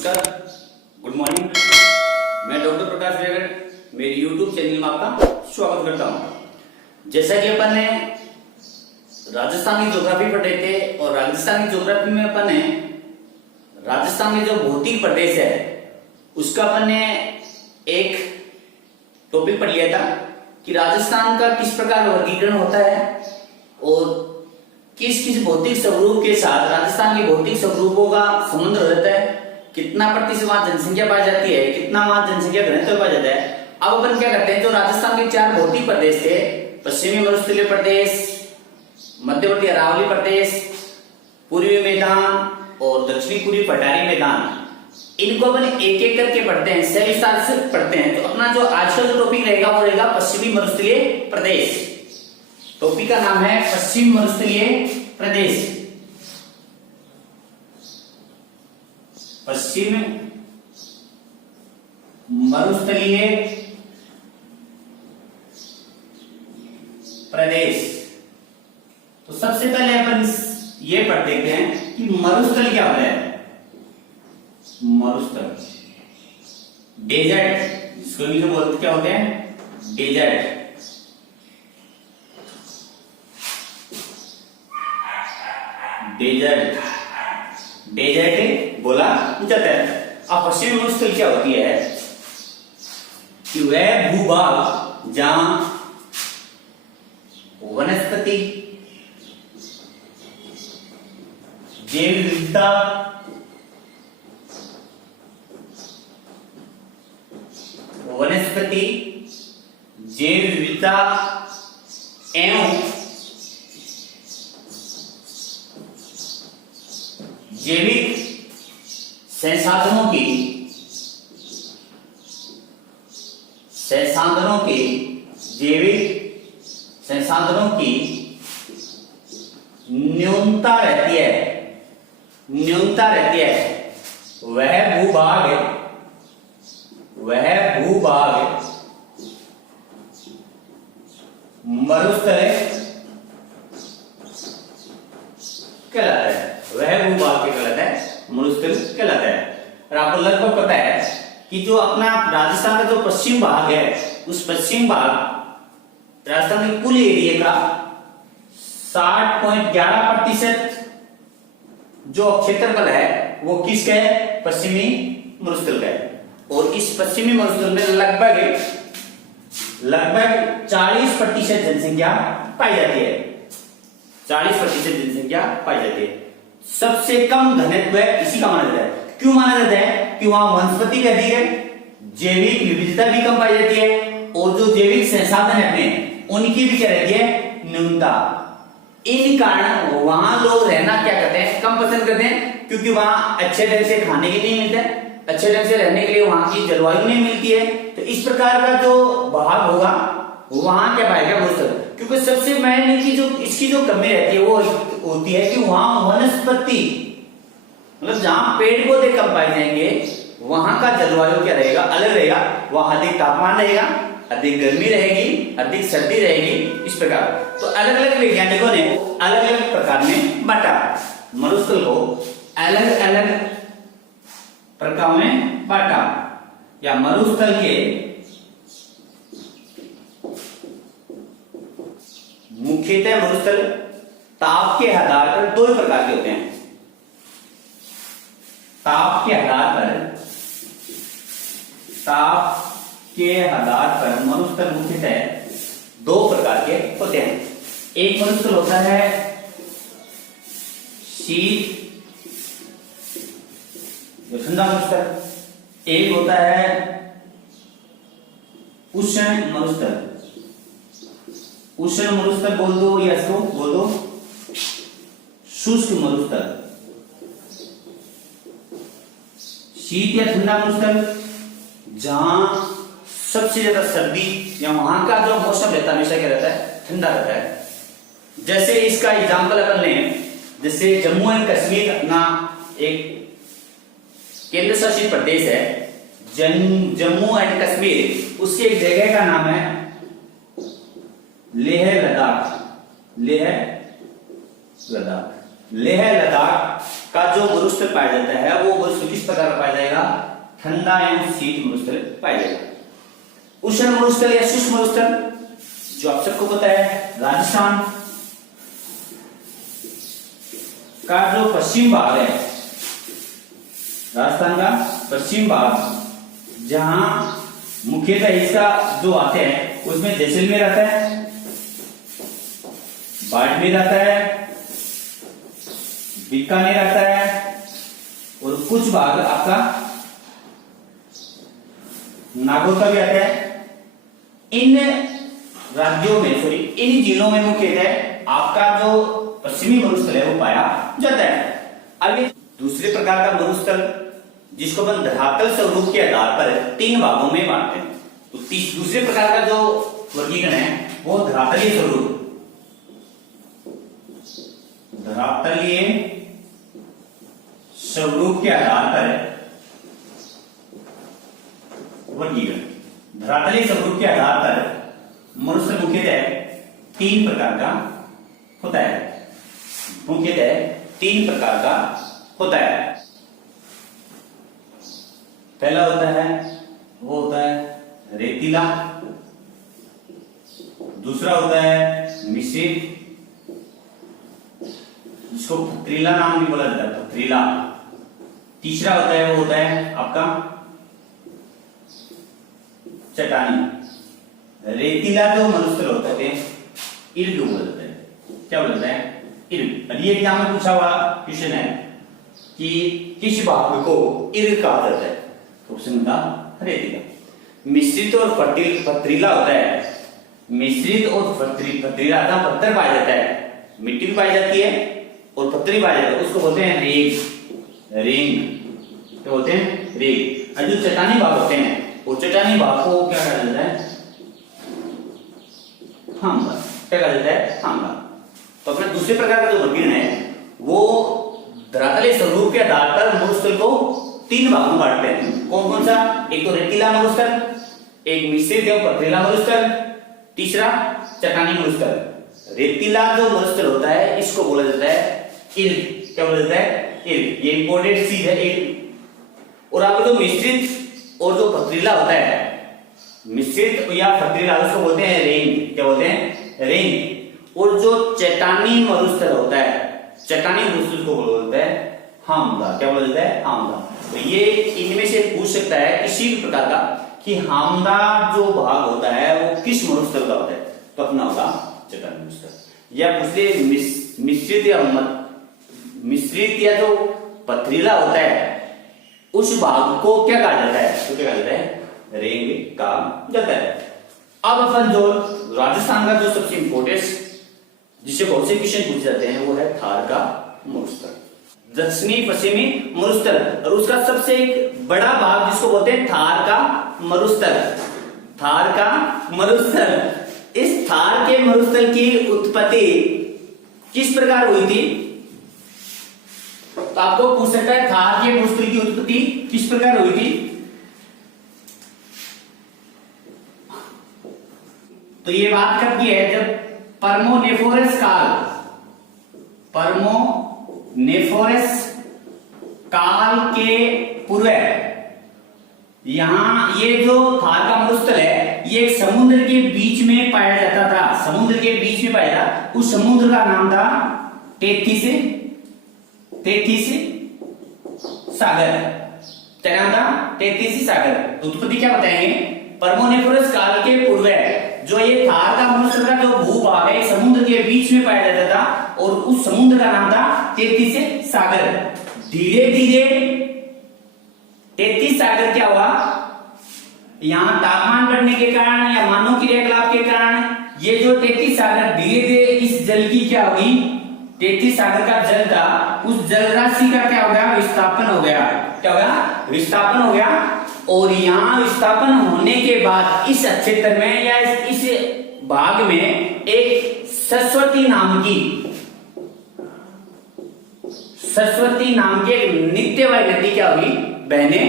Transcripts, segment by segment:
नमस्कार, good morning. मैं doctor प्रकाश बेगड़ मेरे यूट्यूब चैनल में आपका स्वागत करता हूं। जैसा कि अपन ने राजस्थान की ज्योग्राफी पढ़े थे और राजस्थान की ज्योग्राफी में अपन ने राजस्थान के जो भौतिक प्रदेश है उसका अपन ने एक टॉपिक पढ़ लिया था कि राजस्थान का किस प्रकार वर्गीकरण होता है और किस किस भौतिक स्वरूप के साथ राजस्थान के भौतिक स्वरूपों का संबंध रहता है, कितना प्रतिशत वहां जनसंख्या पाई जाती है, कितना वहां जनसंख्या घनत्व पाया जाता है। अब अपन क्या करते हैं, जो राजस्थान के 4 भौतिक प्रदेश थे, पश्चिमी मरुस्थलीय प्रदेश, मध्यवर्ती अरावली प्रदेश, पूर्वी मैदान और दक्षिणी पूर्वी पठारी मैदान, इनको अपन एक एक करके पढ़ते हैं, सविस्तार से पढ़ते हैं। तो अपना जो आज का जो टॉपिक रहेगा वो रहेगा पश्चिमी मरुस्थलीय प्रदेश। टॉपिक का नाम है पश्चिम मरुस्थलीय प्रदेश। पश्चिम मरुस्थलीय प्रदेश। तो सबसे पहले अपन ये पढ़ देखते हैं कि मरुस्थल क्या होता है। मरुस्थल डेजर्ट, जिसको भी बोलते क्या होते हैं, डेजर्ट। डेजर्ट डेजर्ट बोला जाता है। अब पश्चिमी मरुस्थल क्या होती है कि वह भूभाग जहां वनस्पति, जैव विविधता, वनस्पति, जैव विविधता एवं जैविक संसाधनों की जैविक संसाधनों की न्यूनता रहती है, वह भूभाग मरुस्थल कहलाता है। वह भूभाग के कहलाता है, मरुस्थल कहलाता है। और आपको लगभग पता है कि जो अपना राजस्थान का जो पश्चिम भाग है, उस पश्चिम भाग राजस्थान के कुल एरिया का 60.11% जो क्षेत्रफल है वो किसका है, पश्चिमी मरुस्थल का है। और इस पश्चिमी मरुस्थल में लगभग 40% जनसंख्या पाई जाती है। 40% जनसंख्या पाई जाती है। सबसे कम घनत्व इसी का माना जाता है। क्यों माना जाता है कि वहां वनस्पति भी अधिक है, जैविक विविधता भी कम पाई जाती है और जो जैविक संसाधन है अपने उनकी भी क्या रहती है, न्यूनता। इन कारण वहां लोग रहना क्या करते हैं, कम पसंद करते हैं, क्योंकि वहां अच्छे ढंग से खाने के लिए मिलता है, अच्छे ढंग से रहने के लिए वहां की जलवायु नहीं मिलती है। तो इस प्रकार का जो भाग होगा वहां क्या पाएगा, मरुस्थल। क्योंकि सबसे मेन की जो इसकी जो कमी रहती है वो होती है कि वहां वनस्पति, मतलब जहां पेड़ पौधे कम पाए जाएंगे वहां का जलवायु क्या रहेगा, अलग रहेगा। वहां अधिक तापमान रहेगा, अधिक गर्मी रहेगी, अधिक सर्दी रहेगी। इस प्रकार तो अलग अलग वैज्ञानिकों ने अलग अलग प्रकार में बांटा, मरुस्थल को अलग अलग प्रकार में बांटा। या मरुस्थल के मुख्यतः मरुस्थल ताप के आधार पर 2 प्रकार के होते हैं। ताप के आधार पर मरुस्थल मुख्यतः 2 प्रकार के होते हैं। एक मरुस्थल होता है शीत ठंडा मरुस्थल, एक होता है उष्ण मरुस्थल। उष्ण मरुस्थल बोल दो या इसको बोल दो शुष्क मरुस्थल। शीत या ठंडा मरुस्थल जहां सबसे ज्यादा सर्दी या वहां का जो मौसम रहता है हमेशा क्या रहता है, ठंडा रहता है। जैसे इसका एग्जांपल अपन लें, जैसे जम्मू एंड कश्मीर अपना एक केंद्र शासित प्रदेश है, जम्मू एंड कश्मीर, उसकी एक जगह का नाम है लेह लद्दाख। लेह लद्दाख का जो मरुस्थल पाया जाता है वो मरुस्थल किस प्रकार का पाया जाएगा? ठंडा एवं शीत मरुस्थल पाया जाएगा। उष्ण मरुस्थल या शुष्क मरुस्थल जो आप सबको पता है, राजस्थान का जो पश्चिम भाग है, राजस्थान का पश्चिम भाग जहां मुख्यतः इसका जो आते हैं उसमें जैसलमेर आता है, बाड़मेर आता है, बीकानेर आता है और कुछ भाग आपका नागौर का भी आता है। इन राज्यों में इन जिलों में मुख्यतः आपका जो पश्चिमी मरुस्थल है वो पाया जाता है। अब ये दूसरे प्रकार का मरुस्थल जिसको अपन धरातल स्वरूप के आधार पर 3 भागों में बांटते हैं। तो दूसरे प्रकार का जो वर्गीकरण है वो धरातलीय स्वरूप, धरातलीय स्वरूप के आधार पर वर्गीकरण। धरातलीय स्वरूप के आधार पर मरुस्थल मुख्यतः 3 प्रकार का होता है, मुख्यतः 3 प्रकार का होता है। पहला होता है वो होता है रेतीला, दूसरा होता है मिश्रित जिसको पथरीला नाम भी बोला जाता है, पथरीला। तीसरा होता है वो होता है आपका चट्टानी। रेतीला जो मरुस्थल होता है इर्ग बोला जाता है। क्या बोलता है? इर्ग। ये एग्जाम में पूछा हुआ क्वेश्चन है कि किस भाग को इर्ग कहा जाता है? ऑप्शन था रेतीला। मिश्रित और पथरीला होता है, मिश्रित और पथरीला पत्थर पाया जाता है, मिट्टी भी पाई जाती है और पत्थर पाया जाता है, उसको बोलते हैं रेग, रेंग। क्या बोलते हैं? रेग। और जो चट्टानी भाग होते हैं वो चट्टानी भाग को क्या कहा जाता है? हामदा। क्या कहा जाता है? हामदा। तो अपने दूसरे प्रकार का जो वर्गीकरण है वो धरातलीय स्वरूप के आधार पर मरुस्थल को 3 भागों में बांटते हैं। कौन कौन सा? एक तो रेतीला मरुस्थल, एक मिश्रित एवं पथरीला मरुस्थल, तीसरा चट्टानी मरुस्थल। रेतीला जो मरुस्थल होता है इसको बोला जाता है इर्ग। क्या बोला जाता है? इर्ग। ये इंपॉर्टेंट चीज है इर्ग। और आपको जो मिश्रित और जो पथरीला होता है, मिश्रित या पथरीला उसको बोलते हैं रेंग। क्या बोलते हैं? रेंग। और जो चट्टानी मरुस्थल होता है, चट्टानी मरुस्थल को बोलते हैं हामदा। क्या बोला जाता है? हामदा। तो ये इनमें से पूछ सकता है किसी भी प्रकार का कि हामदा जो भाग होता है वो किस मरुस्थल का होता है? तो अपना होगा चट्टानी मरुस्थल। या पूछते मिश्रित या जो पथरीला होता है उस भाग को क्या कहा जाता है? तो क्या कहा जाता है? रेंग कहा जाता है। अब अपन जो राजस्थान का जो सबसे इंपोर्टेंट जिससे बहुत से क्वेश्चन पूछे जाते हैं वो है थार का मरुस्थल, दक्षिणी पश्चिमी मरुस्थल। और उसका सबसे एक बड़ा भाग जिसको बोलते हैं थार का मरुस्थल, थार का मरुस्थल। इस थार के मरुस्थल की उत्पत्ति किस प्रकार हुई थी? तो आपको पूछ सकता है थार के मरुस्थल की उत्पत्ति किस प्रकार हुई थी? तो ये बात कब की है? जब परमोनेफोरस काल, परमोनेफोरस काल के पूर्व यहां ये जो थार का मरुस्थल है ये एक समुद्र के बीच में पाया जाता था, समुद्र के बीच में पाया था। उस समुद्र का नाम था तेथिस सागर। क्या नाम था? तेथिस सागर। उत्पत्ति क्या बताएंगे? परमोनेफोरस काल के पूर्व जो ये थार का मरुस्थल का जो भूभाग है समुद्र के बीच में पाया जाता था और उस समुद्र का नाम था तेथिस सागर। धीरे धीरे तेथिस सागर क्या हुआ? यहां तापमान बढ़ने के कारण या मानव क्रियाकलाप के कारण ये जो तेथिस सागर धीरे धीरे इस जल की क्या हुई? तेथिस सागर का जल था उस जल राशि का क्या हो गया? विस्थापन हो गया। क्या हो गया? विस्थापन हो गया। और यहां विस्थापन होने के बाद इस क्षेत्र में या इस भाग में एक सरस्वती नाम की नित्यवाही नदी क्या हुई? बहने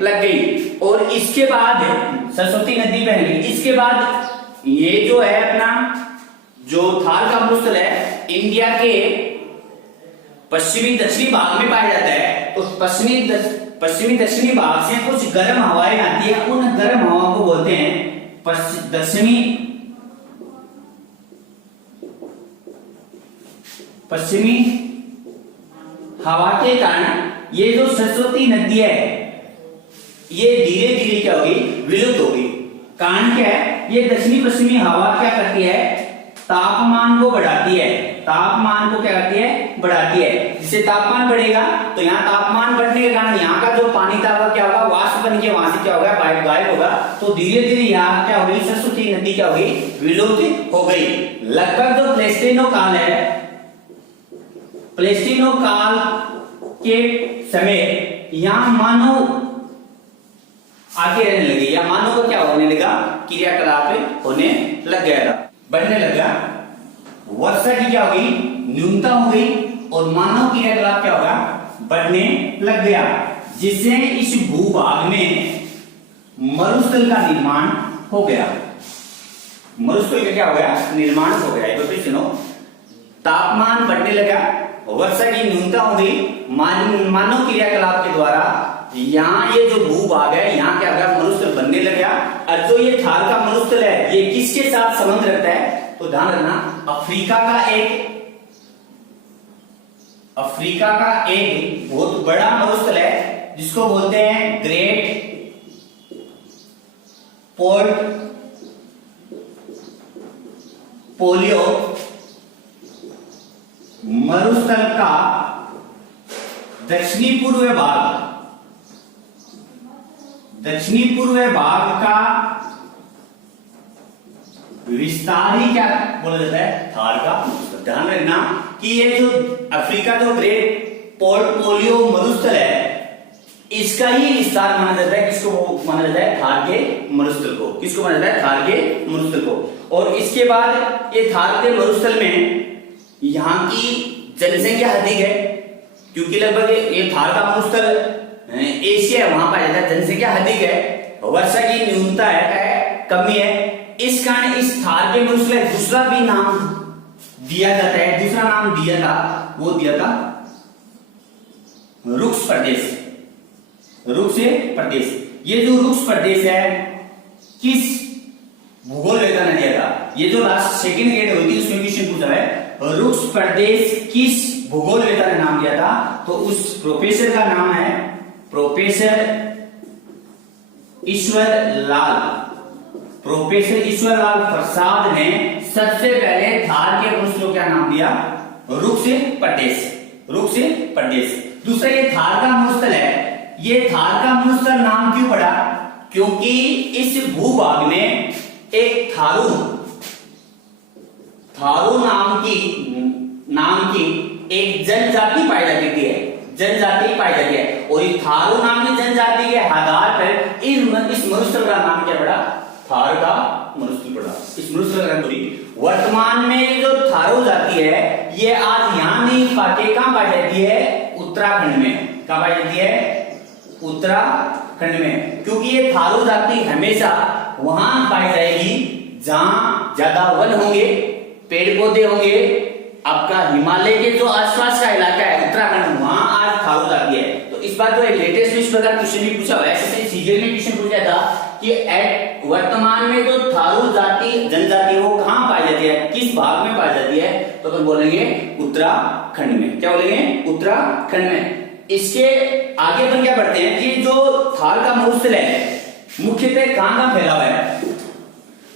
लग गई। और इसके बाद सरस्वती नदी बह गई। इसके बाद ये जो है अपना जो थार का मरुस्थल है इंडिया के पश्चिमी दक्षिणी भाग में पाया जाता है, तो पश्चिमी दक्षिणी भाग से कुछ गर्म हवाएं आती है, उन गर्म हवाओं को बोलते हैं पश्चिमी हवा के कारण ये जो सरस्वती नदी है ये धीरे धीरे क्या होगी, विलुप्त होगी। कारण क्या है, ये दक्षिणी पश्चिमी हवा क्या करती है, तापमान को बढ़ाती है, तापमान को क्या करती है, बढ़ाती है। जिससे तापमान बढ़ेगा तो यहाँ तापमान बढ़ने के कारण यहाँ का जो पानी था वो क्या होगा, वाष्प बन के वहां से क्या होगा, गायब होगा। तो धीरे धीरे यहाँ क्या होगी, सरस्वती नदी क्या होगी, विलुप्त हो गई। लगभग जो प्लेस्टिनो काल है, प्लेस्टिनो काल के समय यहाँ मानव आगे रहने लगे, या मानव को क्या होने लगा, क्रियाकलाप होने लग गया था, बढ़ने लगा। वर्षा की क्या होगी, न्यूनता हो गई और मानव क्रियाकलाप क्या होगा, बढ़ने लग गया। जिससे इस भूभाग में मरुस्थल का निर्माण हो गया। मरुस्थल का क्या हो गया, निर्माण हो गया। तो फिर सुनो, तापमान बढ़ने लगा, वर्षा की न्यूनता हो गई, मानव क्रियाकलाप के द्वारा यहाँ ये जो भूभाग है यहाँ क्या होगा, मरुस्थल बनने लगा। और जो ये थार का मरुस्थल है ये किसके साथ संबंध रखता है, तो ध्यान रखना, अफ्रीका का एक बहुत बड़ा मरुस्थल है जिसको बोलते हैं ग्रेट पोर्टफोलियो मरुस्थल का दक्षिणी पूर्व भाग का विस्तार ही क्या बोला जाता है, थार का मरुस्थल। ध्यान रखना कि ये जो अफ्रीका जो ग्रेट पोर्टफोलियो मरुस्थल है इसका ही विस्तार माना जाता है। किसको माना जाता है, थार के मरुस्थल को। किसको माना जाता है, थार के मरुस्थल को। और इसके बाद ये थार के मरुस्थल में यहाँ की जनसंख्या अधिक है, क्योंकि लगभग ये थार का मरुस्थल एशिया वहां पाया जाता है, जनसंख्या अधिक है, वर्षा की न्यूनता है, कमी है। इस कारण इस थार के मरुस्थल का दूसरा भी नाम दिया जाता है, दूसरा नाम दिया था, वो दिया था रुक्ष प्रदेश। रुक्ष प्रदेश, ये जो रुक्ष प्रदेश है किस भूगोल वेता ने दिया था, ये जो लास्ट सेकंड ग्रेड होती है उसमें क्वेश्चन पूछा है, रुक्ष प्रदेश किस भूगोल वेता ने नाम दिया था, तो उस प्रोफेसर का नाम है प्रोफेसर ईश्वरलाल प्रसाद ने सबसे पहले थार के मरुस्थल को क्या नाम दिया, रुक्ष प्रदेश। दूसरा ये थार का मरुस्थल है, ये थार का मरुस्थल नाम क्यों पड़ा, क्योंकि इस भूभाग में एक थारू नाम की एक जनजाति पाई जाती है, और इस थारू नाम की जनजाति के आधार पर इस मरुस्थल का नाम क्या पड़ा, थार का मरुस्थल पड़ा। इस मरुस्थल का वर्तमान में जो थारू जाति है ये आज यहाँ नहीं पाते, कहां पाई जाती है, उत्तराखंड में। कहां पाई जाती है, उत्तराखंड में, क्योंकि ये थारू जाति हमेशा वहां पाई जाएगी जहां ज्यादा वन होंगे, पेड़ पौधे होंगे। आपका हिमालय के जो आसपास का इलाका है उत्तराखंड, वहां आज थारू जाती है। तो इस बार जो लेटेस्ट इस प्रकार क्वेश्चन भी पूछा हुआ है, ऐसे सीजन में क्वेश्चन पूछा था कि वर्तमान में जो थारू जनजाति वो कहां पाई जाती है, किस भाग में पाई जाती है, तो तुम बोलेंगे उत्तराखंड में। क्या बोलेंगे, उत्तराखंड में। इसके आगे अपन क्या पढ़ते हैं कि जो थार का मरुस्थल है मुख्यतः कहां फैला हुआ है,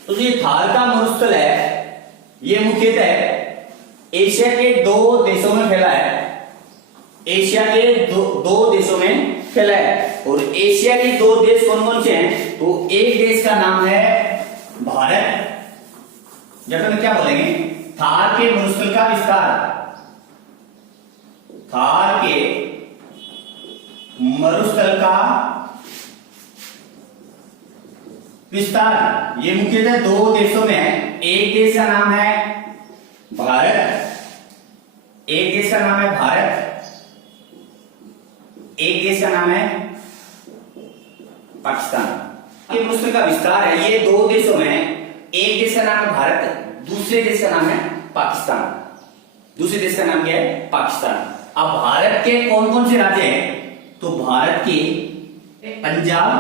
तो ये थार का मरुस्थल है ये मुख्यतः एशिया के दो देशों में फैला है। एशिया के दो देशों में फैला है, और एशिया के दो देश कौन कौन से हैं, तो एक देश का नाम है भारत, या फिर क्या बोलेंगे, थार के मरुस्थल का विस्तार, थार के मरुस्थल का विस्तार, ये मुख्यतः दो देशों में है। एक देश का नाम है भारत, एक देश का नाम है भारत, एक देश का नाम है पाकिस्तान। ये मरुस्थल का विस्तार है, ये दो देशों में है। एक देश का नाम है भारत, दूसरे देश का नाम है पाकिस्तान। दूसरे देश का नाम क्या है, पाकिस्तान। अब भारत के कौन कौन से राज्य हैं? तो भारत के पंजाब,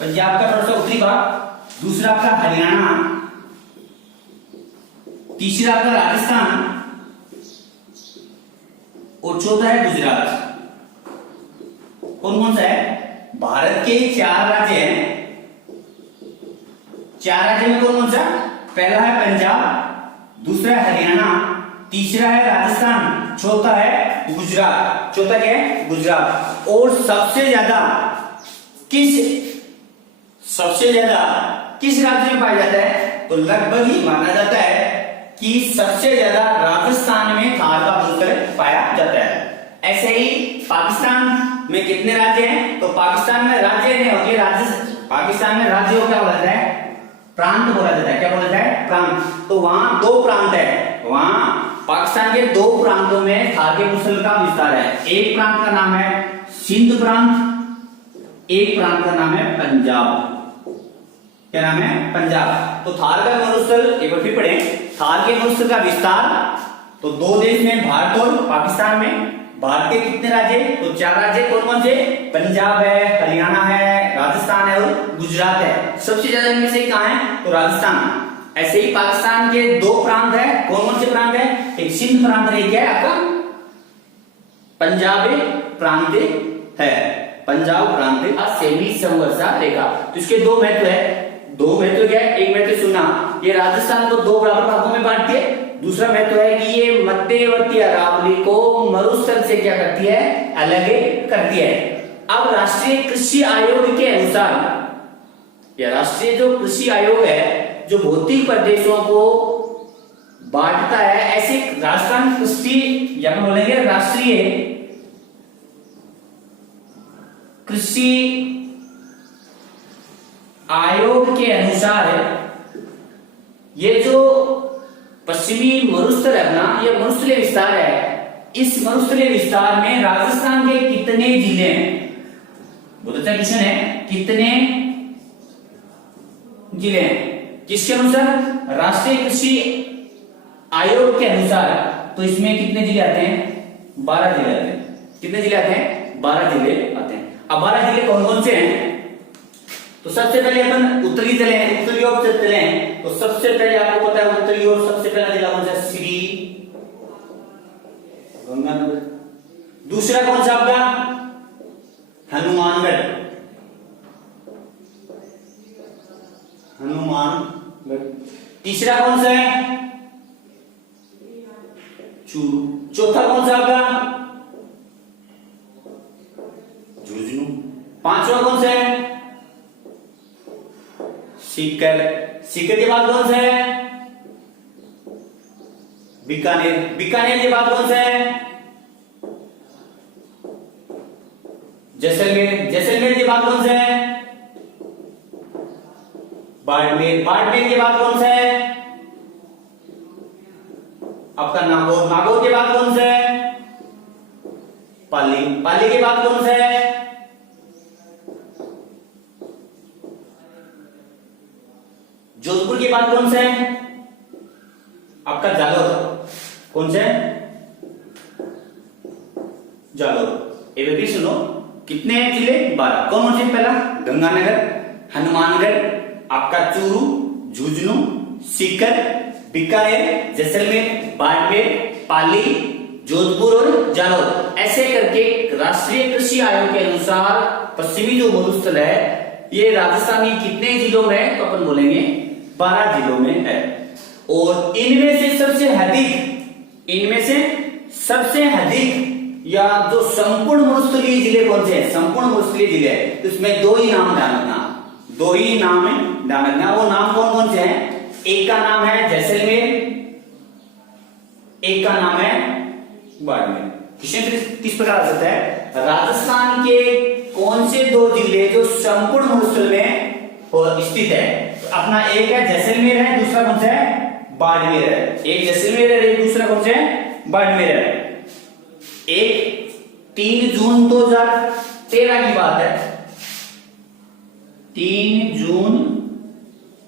पंजाब का थोड़ा सा उत्तरी भाग, दूसरा आपका हरियाणा, तीसरा आपका राजस्थान और चौथा है गुजरात। कौन कौन सा है? भारत के 4 राज्य हैं। 4 राज्य में कौन कौन सा? पहला है पंजाब, दूसरा है हरियाणा, तीसरा है राजस्थान, चौथा है गुजरात। चौथा क्या है? गुजरात। और सबसे ज्यादा किस राज्य में पाया जाता है? तो लगभग ही माना जाता है कि सबसे ज्यादा राजस्थान में थार का मरुस्थल पाया जाता है। ऐसे ही पाकिस्तान में कितने राज्य हैं? तो पाकिस्तान में राज्य नहीं होते, पाकिस्तान में राज्यों क्या बोला जाता है? प्रांत बोला जाता है। क्या बोला जाता है? प्रांत। तो वहां 2 प्रांत है, वहां पाकिस्तान के 2 प्रांतों में थार के मरुस्थल का विस्तार है। एक प्रांत का नाम है सिंध प्रांत, एक प्रांत का नाम है पंजाब। क्या नाम है? पंजाब। तो थार का मरुस्थल, एक बार फिर पढ़े, थार के मरुस्थल का विस्तार तो 2 देश में, भारत और पाकिस्तान में। भारत के कितने राज्य? तो 4 राज्य। कौन कौन से? पंजाब है, हरियाणा है, राजस्थान है और गुजरात है। सबसे ज्यादा इनमें से कहां है? तो राजस्थान। ऐसे ही पाकिस्तान के 2 प्रांत है। कौन कौन से प्रांत है? एक सिंध प्रांत है, क्या है आपका? पंजाब प्रांत है, पंजाब प्रांत सेमी समवर्षा रेखा। तो इसके 2 महत्व है। 2 महत्व क्या है? एक महत्व सुना, ये राजस्थान को 2 बराबर भागों में बांटती है। दूसरा महत्व है कि ये मध्यवर्ती अरावली को मरुस्थल से क्या करती है? अलग करती है। अब राष्ट्रीय कृषि आयोग के अनुसार, या राष्ट्रीय जो कृषि आयोग है जो भौतिक प्रदेशों को बांटता है, ऐसे राजस्थान कृषि, या बोलेंगे राष्ट्रीय कृषि आयोग के अनुसार ये जो पश्चिमी मरुस्थल है अपना, ये मरुस्थलीय विस्तार है। इस मरुस्थलीय विस्तार में राजस्थान के कितने जिले हैं? बहुत अच्छा क्वेश्चन है। कितने जिले हैं? किसके अनुसार? राष्ट्रीय कृषि आयोग के अनुसार। तो इसमें कितने जिले आते हैं? 12 जिले आते हैं। कितने जिले आते हैं? 12 जिले आते हैं। अब 12 जिले कौन कौन से हैं? तो सबसे पहले अपन उत्तरी चले, उत्तरी ओर से चले। तो सबसे पहले आपको पता है उत्तरी ओर सबसे पहला जिला कौन सा? श्री गंगानगर। दूसरा कौन सा आपका? हनुमानगढ़। हनुमानगढ़। तीसरा कौन सा है? चूरू। चौथा कौन सा आपका? झुंझुनू। पांचवा कौन सा है? सीकर। सीकर के बाद कौन सा है? बीकानेर। बीकानेर के बाद कौन सा है? जैसलमेर। जैसलमेर के बाद कौन सा है? बाड़मेर। बाड़मेर के बाद कौन सा है? आपका नागौर। नागौर के बाद कौन सा है? पाली। पाली के बाद कौन सा है? जोधपुर के बाद कौन सा है? आपका जालौर। कौन सा है? जालौर। एक बार सुनो, कितने हैं जिले? 12। कौन कौन से? पहला गंगानगर, हनुमानगढ़, आपका चूरू, झुंझुनू, सीकर, बीकानेर, जैसलमेर, बाड़मेर, पाली, जोधपुर और जालौर। ऐसे करके राष्ट्रीय कृषि आयोग के अनुसार पश्चिमी जो मरुस्थल है ये राजस्थान के कितने जिलों में है? तो अपन बोलेंगे 12 जिलों में है। और इनमें से सबसे अधिक या जो संपूर्ण मरुस्थलीय जिले कौन से हैं? संपूर्ण मरुस्थलीय जिले, तो इसमें 2 ही नाम ध्यान रखना, 2 ही नाम ध्यान रखना। वो नाम कौन कौन से हैं? एक का नाम है जैसलमेर, एक का नाम है बाड़मेर। क्वेश्चन किस प्रकार आ सकता है? राजस्थान के कौन से 2 जिले जो संपूर्ण मरुस्थल में स्थित है? तो अपना एक है जैसलमेर है, दूसरा कौन सा है? बाड़मेर है। एक जैसलमेर है, एक दूसरा कौन सा है? बाड़मेर है। एक 3 जून 2013 की बात है, 3 जून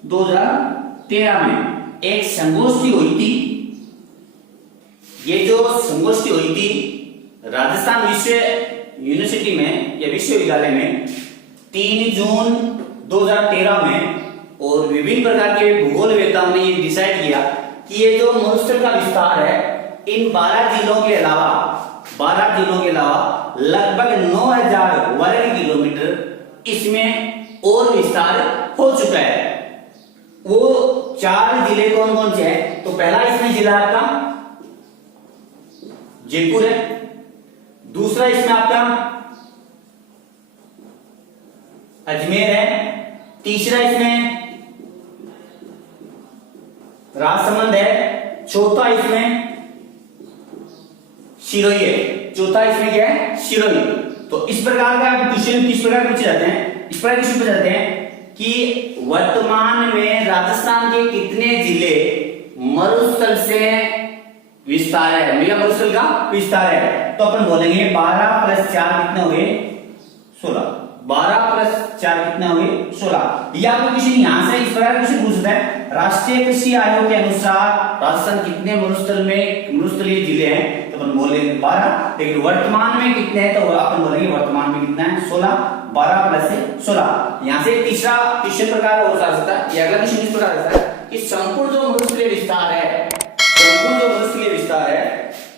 2013 में एक संगोष्ठी हुई थी ये जो संगोष्ठी हुई थी राजस्थान विश्व यूनिवर्सिटी में या विश्वविद्यालय में 3 जून 2013 में, और विभिन्न प्रकार के भूगोलवेत्ताओं ने ये डिसाइड किया कि ये जो मरुस्थल का विस्तार है इन 12 जिलों के अलावा लगभग 9000 वर्ग किलोमीटर इसमें और विस्तार हो चुका है। वो 4 जिले कौन कौन से हैं? तो पहला इसमें जिला आपका जयपुर है, दूसरा इसमें आपका अजमेर है, तीसरा इसमें राजसमंद है, चौथा इसमें सिरोही है। चौथा इसमें क्या है? सिरोही। तो इस प्रकार का क्वेश्चन किस प्रकार पूछे जाते हैं? इस प्रकार क्वेश्चन पूछे जाते हैं कि वर्तमान में राजस्थान के कितने जिले मरुस्थल से विस्तार है, मेगा मरुस्थल का विस्तार है। तो अपन बोलेंगे 12 + 4 कितने हो गए? 16। 12 + 4 कितने हो गए? 16। या आपको क्वेश्चन यहां से इस प्रकार क्वेश्चन पूछता है, राष्ट्रीय कृषि आयोग के अनुसार राजस्थान कितने मरुस्थलीय जिले हैं? तो अपन बोलेंगे 12, लेकिन वर्तमान में कितने हैं? तो अपन बोलेंगे वर्तमान में कितना है? 16। 12 + 16। यहां से तीसरा क्वेश्चन प्रकार हो सकता है। ये अगला क्वेश्चन इस प्रकार रहता है कि संपूर्ण जो मरुस्थलीय विस्तार है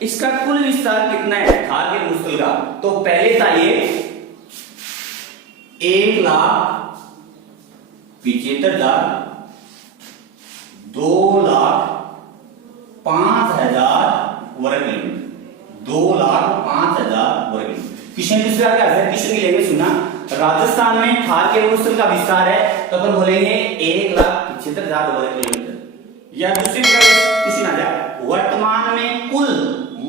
इसका कुल विस्तार कितना है थार के मरुस्थल का? तो पहले था ये 1,75,000, 2,05,000 वर्ग किलोमीटर, 2,05,000 वर्ग किलोमीटर। क्वेश्चन किस प्रकार का है? क्वेश्चन की लैंग्वेज सुना, राजस्थान में थार के मरुस्थल का विस्तार है तो अपन बोलेंगे 1,75,000 वर्ग किलोमीटर। या दूसरी क्वेश्चन आ जाए, वर्तमान में कुल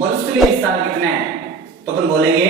मरुस्थलीय विस्तार कितना है? तो अपन बोलेंगे